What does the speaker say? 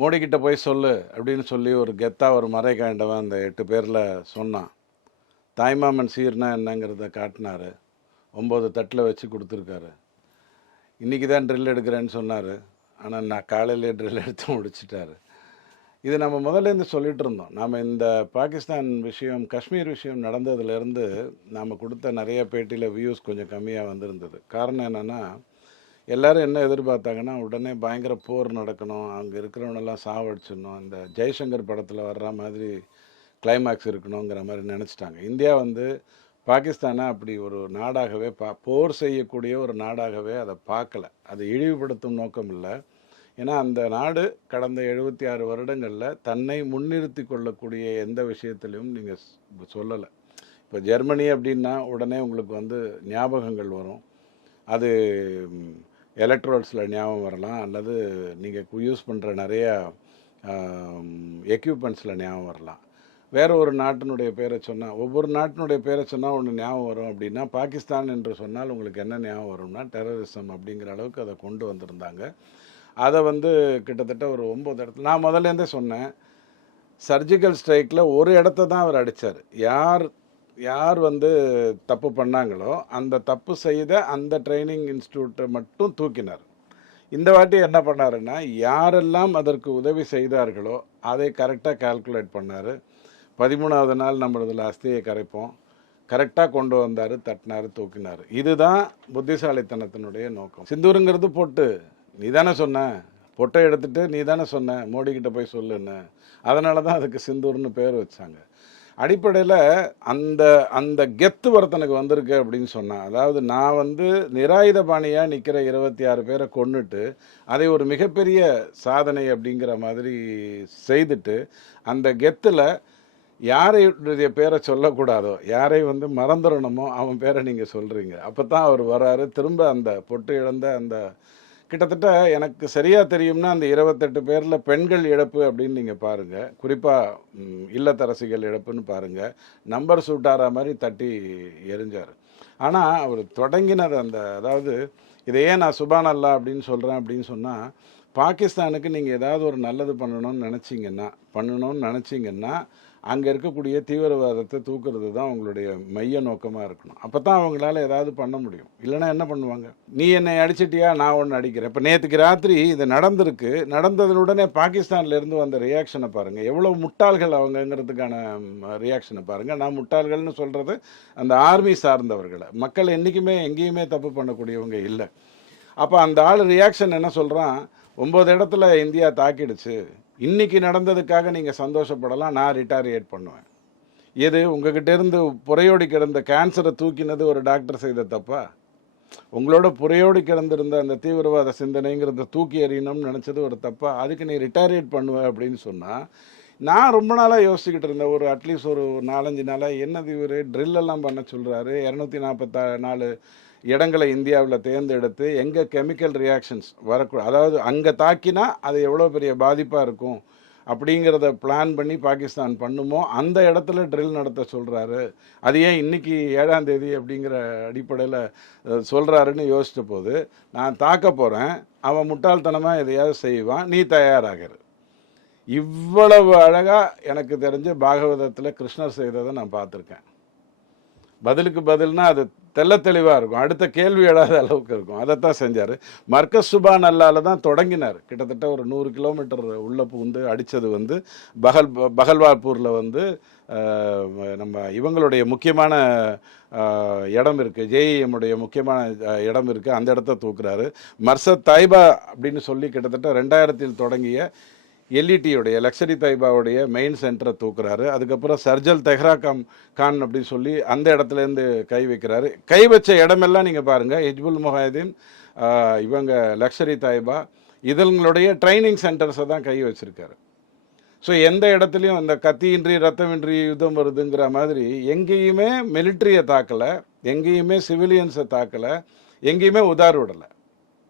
மோடிக்கிட்ட போய் சொல்லு அப்படின்னு சொல்லி ஒரு கெத்தாக ஒரு மறை காண்டவன் அந்த 8 பேரில் சொன்னான். தாய்மாமன் சீர்னா என்னங்கிறத காட்டினார். 9 தட்டில் வச்சு கொடுத்துருக்காரு. இன்றைக்கி தான் ட்ரில் எடுக்கிறேன்னு சொன்னார். ஆனால் நான் காலையிலே ட்ரில் எடுத்து முடிச்சிட்டாரு. இது நம்ம முதல்லேருந்து சொல்லிகிட்டு இருந்தோம். நாம் இந்த பாகிஸ்தான் விஷயம், காஷ்மீர் விஷயம் நடந்ததுலேருந்து நாம் கொடுத்த நிறைய பேட்டியில் வியூஸ் கொஞ்சம் கம்மியாக வந்திருந்தது. காரணம் என்னென்னா, எல்லோரும் என்ன எதிர்பார்த்தாங்கன்னா, உடனே பயங்கர போர் நடக்கணும், அங்கே இருக்கிறவனெல்லாம் சாவடிச்சிடணும், இந்த ஜெய்சங்கர் படத்தில் வர்ற மாதிரி கிளைமேக்ஸ் இருக்கணுங்கிற மாதிரி நினச்சிட்டாங்க. இந்தியா பாகிஸ்தானை அப்படி ஒரு நாடாகவே போர் செய்யக்கூடிய ஒரு நாடாகவே அதை பார்க்கல. அதை இழிவுபடுத்தும் நோக்கம் இல்லை. ஏன்னா அந்த நாடு கடந்த 76 வருடங்களில் தன்னை முன்னிறுத்தி கொள்ளக்கூடிய எந்த விஷயத்திலையும் நீங்கள் சொல்லலை. இப்போ ஜெர்மனி அப்படின்னா உடனே உங்களுக்கு ஞாபகங்கள் வரும். அது எலக்ட்ரோல்ஸில் ஞாபகம் வரலாம், அல்லது நீங்கள் யூஸ் பண்ணுற நிறையா எக்யூப்மெண்ட்ஸில் ஞாபகம் வரலாம். வேறு ஒரு நாட்டினுடைய பேரை சொன்னால், ஒவ்வொரு நாட்டினுடைய பேரை சொன்னால் ஒன்று ஞாபகம் வரும். அப்படின்னா பாகிஸ்தான் என்று சொன்னால் உங்களுக்கு என்ன ஞாபகம் வரும்னா டெரரிசம் அப்படிங்கிற அளவுக்கு அதை கொண்டு வந்திருந்தாங்க. அதை கிட்டத்தட்ட ஒரு 9 இடத்துல, நான் முதல்லேருந்தே சொன்னேன், சர்ஜிக்கல் ஸ்ட்ரைக்கில் ஒரு இடத்த தான் அவர் அடித்தார். யார் தப்பு பண்ணாங்களோ அந்த தப்பு செய்த அந்த ட்ரைனிங் இன்ஸ்டியூட்டை மட்டும் தூக்கினார். இந்த வாட்டி என்ன பண்ணாருன்னா, யாரெல்லாம் அதற்கு உதவி செய்தார்களோ அதை கரெக்டாக கால்குலேட் பண்ணார். 13வது நாள் நம்மளதில் அஸ்தியை கரைப்போம், கரெக்டாக கொண்டு வந்தார், தட்டினார், தூக்கினார். இதுதான் புத்திசாலித்தனத்தினுடைய நோக்கம். சிந்தூருங்கிறது பொட்டு, நீ தானே சொன்ன, பொட்டை எடுத்துகிட்டு நீ தானே சொன்ன மோடிக்கிட்ட போய் சொல்லுன்னு. அதனால தான் அதுக்கு சிந்தூர்னு பேர் வச்சாங்க. அடிப்படையில் அந்த அந்த கெத்து ஒருத்தனுக்கு வந்திருக்கு அப்படின்னு சொன்னான். அதாவது நான் நிராயுத பாணியாக நிற்கிற 26 பேரை கொன்னுட்டு அதை ஒரு மிகப்பெரிய சாதனை அப்படிங்கிற மாதிரி செய்துட்டு அந்த கெத்தில் யாரையுடைய பேரை சொல்லக்கூடாதோ, யாரை மறந்துடணுமோ அவன் பேரை நீங்கள் சொல்கிறீங்க. அப்போ தான் அவர் வராரு. திரும்ப அந்த பொட்டு இழந்த அந்த கிட்டத்தட்ட எனக்கு சரியாக தெரியும்னா அந்த 28 பேரில் பெண்கள் இழப்பு அப்படின்னு நீங்கள் பாருங்கள். குறிப்பாக இல்லத்தரசிகள் இழப்புன்னு பாருங்கள். நம்பர் சூட்டார மாதிரி தட்டி எரிஞ்சார். ஆனால் அவர் தொடங்கினது அதாவது இதையே நான் சுபான் அல்லா அப்படின்னு சொல்கிறேன் அப்படின்னு சொன்னால், பாகிஸ்தானுக்கு நீங்கள் ஏதாவது ஒரு நல்லது பண்ணணும்னு நினச்சிங்கன்னா அங்கே இருக்கக்கூடிய தீவிரவாதத்தை தூக்குறது தான் அவங்களுடைய மைய நோக்கமாக இருக்கணும். அப்போ தான் அவங்களால ஏதாவது பண்ண முடியும். இல்லைனா என்ன பண்ணுவாங்க? நீ என்னை அடிச்சிட்டியா, நான் ஒன்று அடிக்கிறேன். இப்போ நேற்றுக்கு ராத்திரி இது நடந்திருக்கு. நடந்ததுனுடனே பாகிஸ்தான்லேருந்து வந்த ரியாக்ஷனை பாருங்கள். எவ்வளோ முட்டாள்கள் அவங்கங்கிறதுக்கான ரியாக்ஷனை பாருங்கள். நான் முட்டாள்கள்னு சொல்கிறது அந்த ஆர்மி சார்ந்தவர்களை. மக்கள் என்றைக்குமே எங்கேயுமே தப்பு பண்ணக்கூடியவங்க இல்லை. அப்போ அந்த ஆள் ரியாக்ஷன் என்ன சொல்கிறான், 9 இடத்துல இந்தியா தாக்கிடுச்சு, இன்றைக்கி நடந்ததுக்காக நீங்கள் சந்தோஷப்படலாம், நான் ரிட்டாரியேட் பண்ணுவேன். எது உங்ககிட்ட இருந்து புறையோடி கிடந்த கேன்சரை தூக்கினது ஒரு டாக்டர் செய்த தப்பா? உங்களோட புறையோடி கிடந்திருந்த அந்த தீவிரவாத சிந்தனைங்கிறத தூக்கி எறியணும்னு நினச்சது ஒரு தப்பா? அதுக்கு நீ ரிட்டாரியேட் பண்ணுவேன் அப்படின்னு சொன்னால், நான் ரொம்ப நாளாக யோசிச்சுக்கிட்டு இருந்தேன். அட்லீஸ்ட் ஒரு 4-5 நாளாக என்னது இவர் ட்ரில்லெல்லாம் பண்ண சொல்கிறாரு, 244 இடங்களை இந்தியாவில் தேர்ந்தெடுத்து எங்கே கெமிக்கல் ரியாக்ஷன்ஸ் வரக்கூடாது, அதாவது அங்கே தாக்கினா அது எவ்வளோ பெரிய பாதிப்பாக இருக்கும் அப்படிங்கிறத பிளான் பண்ணி பாகிஸ்தான் பண்ணுமோ அந்த இடத்துல ட்ரில் நடத்த சொல்கிறாரு. அது ஏன் இன்றைக்கி 7ஆம் தேதி அப்படிங்கிற அடிப்படையில் சொல்கிறாருன்னு யோசித்த போது, நான் தாக்க போகிறேன், அவன் முட்டாள்தனமாக எதையாவது செய்வான், நீ தயாராகிற. இவ்வளவு அழகாக எனக்கு தெரிஞ்ச பாகவதத்தில் கிருஷ்ணர் செய்ததை நான் பார்த்துருக்கேன். பதிலுக்கு பதில்னா அது தெல்ல தெளிவாக இருக்கும், அடுத்த கேள்வி எழாத அளவுக்கு இருக்கும். அதைத்தான் செஞ்சார். மர்கஸ் சுபான் அல்லால தான் தொடங்கினார். கிட்டத்தட்ட ஒரு 100 கிலோமீட்டர் உள்ளே புகுந்து அடித்தது பகல்வார்பூரில் நம்ம இவங்களுடைய முக்கியமான இடம் இருக்குது, ஜேஇஎம்முடைய முக்கியமான இடம் இருக்குது, அந்த இடத்த தூக்குறாரு. மர்சத் தாய்பா அப்படின்னு சொல்லி கிட்டத்தட்ட 2000 தொடங்கிய எல்இடியோடைய லக்ஸரி தைபாவுடைய மெயின் சென்டரை தூக்குறாரு. அதுக்கப்புறம் சர்ஜல் தெஹ்ரா கான் அப்படின்னு சொல்லி அந்த இடத்துலேருந்து கை வைக்கிறாரு. கை வச்ச இடமெல்லாம் நீங்கள் பாருங்கள், ஹிஜ்புல் முஹாஹிதீன், இவங்க லக்ஸரி தாய்பா, இதுங்களுடைய ட்ரைனிங் சென்டர்ஸை தான் கை வச்சுருக்காரு. ஸோ எந்த இடத்துலையும் அந்த கத்தியின்றி ரத்தமின்றி யுத்தம் வருதுங்கிற மாதிரி எங்கேயுமே மிலிட்ரியை தாக்கலை, எங்கேயுமே சிவிலியன்ஸை தாக்கலை, எங்கேயுமே உதார விடலை.